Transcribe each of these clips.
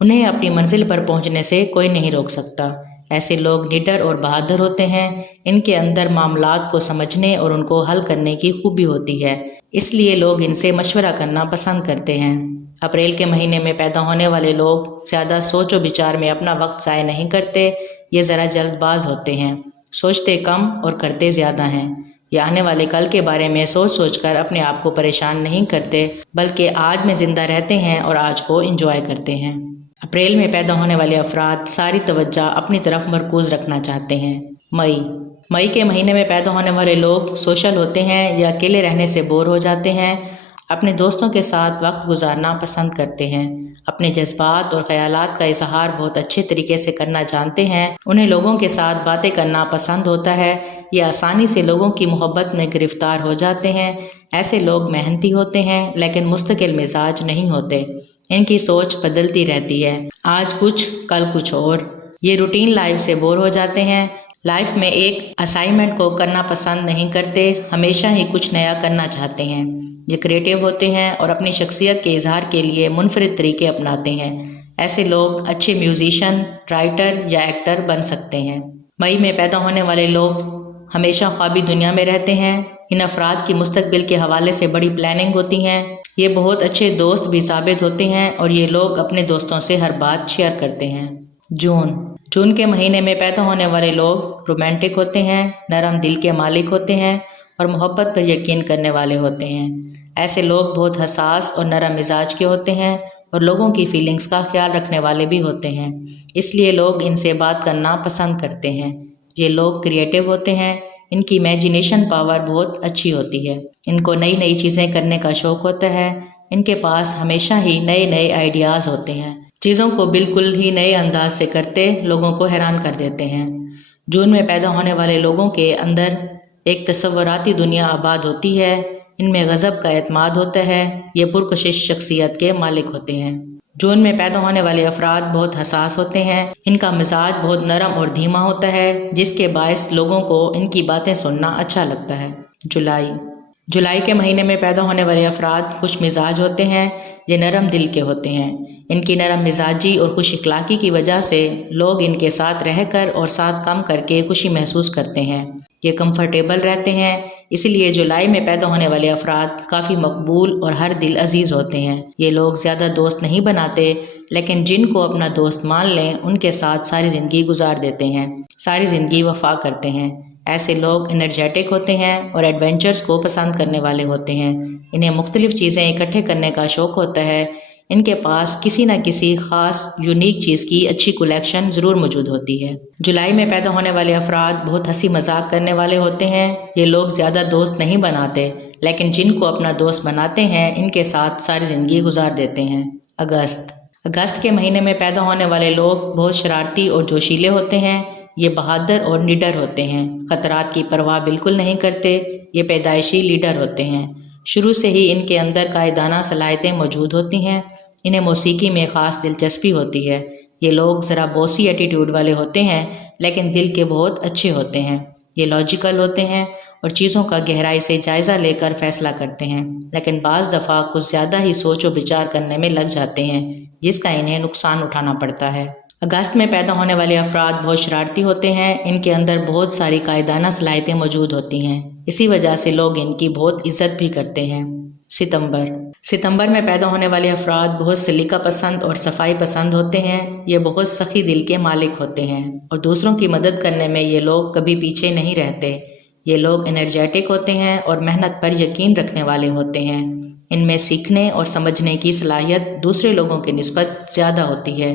انہیں اپنی منزل پر پہنچنے سے کوئی نہیں روک سکتا۔ ایسے لوگ نڈر اور بہادر ہوتے ہیں۔ ان کے اندر معاملات کو سمجھنے اور ان کو حل کرنے کی خوبی ہوتی ہے، اس لیے لوگ ان سے مشورہ کرنا پسند کرتے ہیں۔ اپریل کے مہینے میں پیدا ہونے والے لوگ زیادہ سوچ و بچار میں اپنا وقت ضائع نہیں کرتے۔ یہ ذرا جلد باز ہوتے ہیں، سوچتے کم اور کرتے زیادہ ہیں۔ یہ آنے والے کل کے بارے میں سوچ سوچ کر اپنے آپ کو پریشان نہیں کرتے، بلکہ آج میں زندہ رہتے ہیں اور آج کو انجوائے کرتے ہیں۔ اپریل میں پیدا ہونے والے افراد ساری توجہ اپنی طرف مرکوز رکھنا چاہتے ہیں۔ مئی کے مہینے میں پیدا ہونے والے لوگ سوشل ہوتے ہیں یا اکیلے رہنے سے بور ہو جاتے ہیں۔ اپنے دوستوں کے ساتھ وقت گزارنا پسند کرتے ہیں۔ اپنے جذبات اور خیالات کا اظہار بہت اچھے طریقے سے کرنا جانتے ہیں۔ انہیں لوگوں کے ساتھ باتیں کرنا پسند ہوتا ہے۔ یہ آسانی سے لوگوں کی محبت میں گرفتار ہو جاتے ہیں۔ ایسے لوگ محنتی ہوتے ہیں لیکن مستقل مزاج نہیں ہوتے۔ ان کی سوچ بدلتی رہتی ہے، آج کچھ کل کچھ اور۔ یہ روٹین لائف سے بور ہو جاتے ہیں۔ لائف میں ایک اسائنمنٹ کو کرنا پسند نہیں کرتے، ہمیشہ ہی کچھ نیا کرنا چاہتے ہیں۔ یہ کریٹیو ہوتے ہیں اور اپنی شخصیت کے اظہار کے لیے منفرد طریقے اپناتے ہیں۔ ایسے لوگ اچھے میوزیشین، رائٹر یا ایکٹر بن سکتے ہیں۔ مئی میں پیدا ہونے والے لوگ ہمیشہ خوابی دنیا میں رہتے ہیں۔ ان افراد کی مستقبل کے حوالے سے بڑی پلاننگ ہوتی ہیں۔ یہ بہت اچھے دوست بھی ثابت ہوتے ہیں اور یہ لوگ اپنے دوستوں سے ہر بات شیئر کرتے ہیں۔ جون کے مہینے میں پیدا ہونے والے لوگ رومانٹک ہوتے ہیں، نرم دل کے مالک ہوتے ہیں اور محبت پر یقین کرنے والے ہوتے ہیں۔ ایسے لوگ بہت حساس اور نرم مزاج کے ہوتے ہیں اور لوگوں کی فیلنگز کا خیال رکھنے والے بھی ہوتے ہیں، اس لیے لوگ ان سے بات کرنا پسند کرتے ہیں۔ یہ لوگ کریٹیو ہوتے ہیں، ان کی امیجنیشن پاور بہت اچھی ہوتی ہے۔ ان کو نئی نئی چیزیں کرنے کا شوق ہوتا ہے۔ ان کے پاس ہمیشہ ہی نئے نئے آئیڈیاز ہوتے ہیں، چیزوں کو بالکل ہی نئے انداز سے کرتے لوگوں کو حیران کر دیتے ہیں۔ جون میں پیدا ہونے والے لوگوں کے اندر ایک تصوراتی دنیا آباد ہوتی ہے۔ ان میں غضب کا اعتماد ہوتا ہے۔ یہ پرکشش شخصیت کے مالک ہوتے ہیں۔ جون میں پیدا ہونے والے افراد بہت حساس ہوتے ہیں۔ ان کا مزاج بہت نرم اور دھیما ہوتا ہے، جس کے باعث لوگوں کو ان کی باتیں سننا اچھا لگتا ہے۔ جولائی کے مہینے میں پیدا ہونے والے افراد خوش مزاج ہوتے ہیں۔ یہ نرم دل کے ہوتے ہیں۔ ان کی نرم مزاجی اور خوش اخلاقی کی وجہ سے لوگ ان کے ساتھ رہ کر اور ساتھ کام کر کے خوشی محسوس کرتے ہیں۔ یہ کمفرٹیبل رہتے ہیں، اس لیے جولائی میں پیدا ہونے والے افراد کافی مقبول اور ہر دل عزیز ہوتے ہیں۔ یہ لوگ زیادہ دوست نہیں بناتے، لیکن جن کو اپنا دوست مان لیں ان کے ساتھ ساری زندگی گزار دیتے ہیں، ساری زندگی وفا کرتے ہیں۔ ایسے لوگ انرجیٹک ہوتے ہیں اور ایڈونچرز کو پسند کرنے والے ہوتے ہیں۔ انہیں مختلف چیزیں اکٹھے کرنے کا شوق ہوتا ہے۔ ان کے پاس کسی نہ کسی خاص یونیک چیز کی اچھی کلیکشن ضرور موجود ہوتی ہے۔ جولائی میں پیدا ہونے والے افراد بہت ہنسی مذاق کرنے والے ہوتے ہیں۔ یہ لوگ زیادہ دوست نہیں بناتے، لیکن جن کو اپنا دوست بناتے ہیں ان کے ساتھ ساری زندگی گزار دیتے ہیں۔ اگست کے مہینے میں پیدا ہونے والے لوگ بہت شرارتی اور جوشیلے ہوتے ہیں۔ یہ بہادر اور نڈر ہوتے ہیں، خطرات کی پرواہ بالکل نہیں کرتے۔ یہ پیدائشی لیڈر ہوتے ہیں، شروع سے ہی ان کے اندر قائدانہ صلاحیتیں موجود ہوتی ہیں۔ انہیں موسیقی میں خاص دلچسپی ہوتی ہے۔ یہ لوگ ذرا بوسی ایٹیٹیوڈ والے ہوتے ہیں، لیکن دل کے بہت اچھے ہوتے ہیں۔ یہ لاجیکل ہوتے ہیں اور چیزوں کا گہرائی سے جائزہ لے کر فیصلہ کرتے ہیں، لیکن بعض دفعہ کچھ زیادہ ہی سوچ و بچار کرنے میں لگ جاتے ہیں، جس کا انہیں نقصان اٹھانا پڑتا ہے۔ اگست میں پیدا ہونے والے افراد بہت شرارتی ہوتے ہیں۔ ان کے اندر بہت ساری قائدانہ صلاحیتیں موجود ہوتی ہیں، اسی وجہ سے لوگ ان کی بہت عزت بھی کرتے ہیں۔ ستمبر میں پیدا ہونے والے افراد بہت سلیقہ پسند اور صفائی پسند ہوتے ہیں۔ یہ بہت سخی دل کے مالک ہوتے ہیں اور دوسروں کی مدد کرنے میں یہ لوگ کبھی پیچھے نہیں رہتے۔ یہ لوگ انرجیٹک ہوتے ہیں اور محنت پر یقین رکھنے والے ہوتے ہیں۔ ان میں سیکھنے اور سمجھنے کی صلاحیت دوسرے لوگوں کی نسبت زیادہ ہوتی ہے۔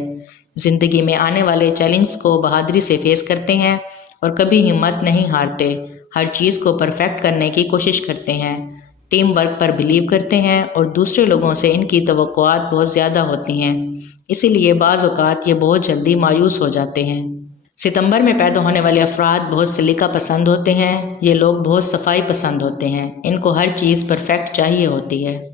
زندگی میں آنے والے چیلنجز کو بہادری سے فیس کرتے ہیں اور کبھی ہمت نہیں ہارتے۔ ہر چیز کو پرفیکٹ کرنے کی کوشش کرتے ہیں۔ ٹیم ورک پر بلیو کرتے ہیں اور دوسرے لوگوں سے ان کی توقعات بہت زیادہ ہوتی ہیں، اسی لیے بعض اوقات یہ بہت جلدی مایوس ہو جاتے ہیں۔ ستمبر میں پیدا ہونے والے افراد بہت سلیقہ پسند ہوتے ہیں۔ یہ لوگ بہت صفائی پسند ہوتے ہیں۔ ان کو ہر چیز پرفیکٹ چاہیے ہوتی ہے۔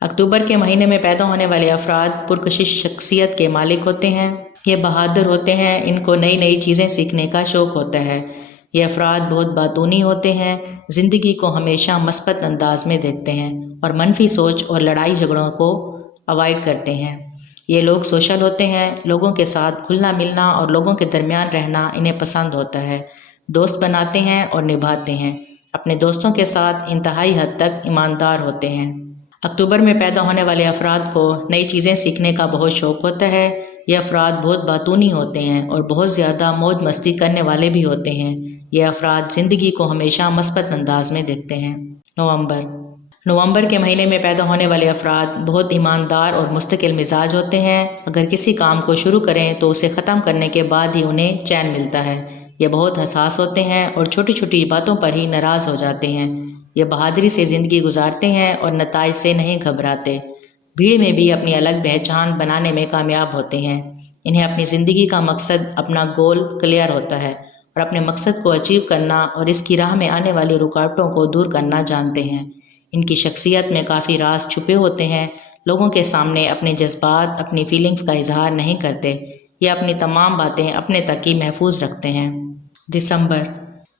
اکتوبر کے مہینے میں پیدا ہونے والے افراد پرکشش شخصیت کے مالک ہوتے ہیں۔ یہ بہادر ہوتے ہیں۔ ان کو نئی نئی چیزیں سیکھنے کا شوق ہوتا ہے۔ یہ افراد بہت باتونی ہوتے ہیں، زندگی کو ہمیشہ مثبت انداز میں دیکھتے ہیں اور منفی سوچ اور لڑائی جھگڑوں کو اوائڈ کرتے ہیں۔ یہ لوگ سوشل ہوتے ہیں، لوگوں کے ساتھ گھلنا ملنا اور لوگوں کے درمیان رہنا انہیں پسند ہوتا ہے، دوست بناتے ہیں اور نبھاتے ہیں، اپنے دوستوں کے ساتھ انتہائی حد تک ایماندار ہوتے ہیں۔ اکتوبر میں پیدا ہونے والے افراد کو نئی چیزیں سیکھنے کا بہت شوق ہوتا ہے۔ یہ افراد بہت باتونی ہوتے ہیں اور بہت زیادہ موج مستی کرنے والے بھی ہوتے ہیں۔ یہ افراد زندگی کو ہمیشہ مثبت انداز میں دیکھتے ہیں۔ نومبر کے مہینے میں پیدا ہونے والے افراد بہت ایماندار اور مستقل مزاج ہوتے ہیں۔ اگر کسی کام کو شروع کریں تو اسے ختم کرنے کے بعد ہی انہیں چین ملتا ہے۔ یہ بہت حساس ہوتے ہیں اور چھوٹی چھوٹی باتوں پر ہی ناراض ہو جاتے ہیں۔ یہ بہادری سے زندگی گزارتے ہیں اور نتائج سے نہیں گھبراتے۔ بھیڑ میں بھی اپنی الگ پہچان بنانے میں کامیاب ہوتے ہیں۔ انہیں اپنی زندگی کا مقصد، اپنا گول کلیئر ہوتا ہے اور اپنے مقصد کو اچیو کرنا اور اس کی راہ میں آنے والی رکاوٹوں کو دور کرنا جانتے ہیں۔ ان کی شخصیت میں کافی راز چھپے ہوتے ہیں۔ لوگوں کے سامنے اپنے جذبات، اپنی فیلنگز کا اظہار نہیں کرتے۔ یہ اپنی تمام باتیں اپنے تک ہی محفوظ رکھتے ہیں۔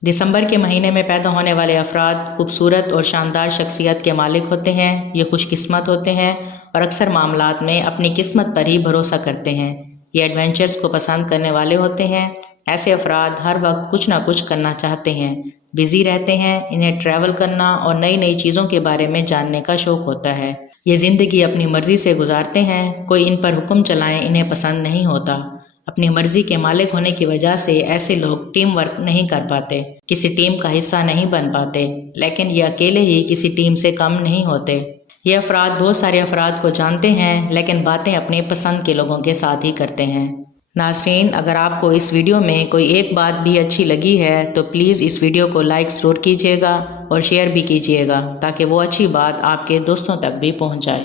دسمبر کے مہینے میں پیدا ہونے والے افراد خوبصورت اور شاندار شخصیت کے مالک ہوتے ہیں۔ یہ خوش قسمت ہوتے ہیں اور اکثر معاملات میں اپنی قسمت پر ہی بھروسہ کرتے ہیں۔ یہ ایڈونچرز کو پسند کرنے والے ہوتے ہیں۔ ایسے افراد ہر وقت کچھ نہ کچھ کرنا چاہتے ہیں، بزی رہتے ہیں۔ انہیں ٹریول کرنا اور نئی نئی چیزوں کے بارے میں جاننے کا شوق ہوتا ہے۔ یہ زندگی اپنی مرضی سے گزارتے ہیں، کوئی ان پر حکم چلائے انہیں پسند نہیں ہوتا۔ اپنی مرضی کے مالک ہونے کی وجہ سے ایسے لوگ ٹیم ورک نہیں کر پاتے، کسی ٹیم کا حصہ نہیں بن پاتے، لیکن یہ اکیلے ہی کسی ٹیم سے کم نہیں ہوتے۔ یہ افراد بہت سارے افراد کو جانتے ہیں لیکن باتیں اپنے پسند کے لوگوں کے ساتھ ہی کرتے ہیں۔ ناظرین، اگر آپ کو اس ویڈیو میں کوئی ایک بات بھی اچھی لگی ہے تو پلیز اس ویڈیو کو لائک ضرور کیجیے گا اور شیئر بھی کیجیے گا تاکہ وہ اچھی بات آپ کے دوستوں تک بھی پہنچ جائے۔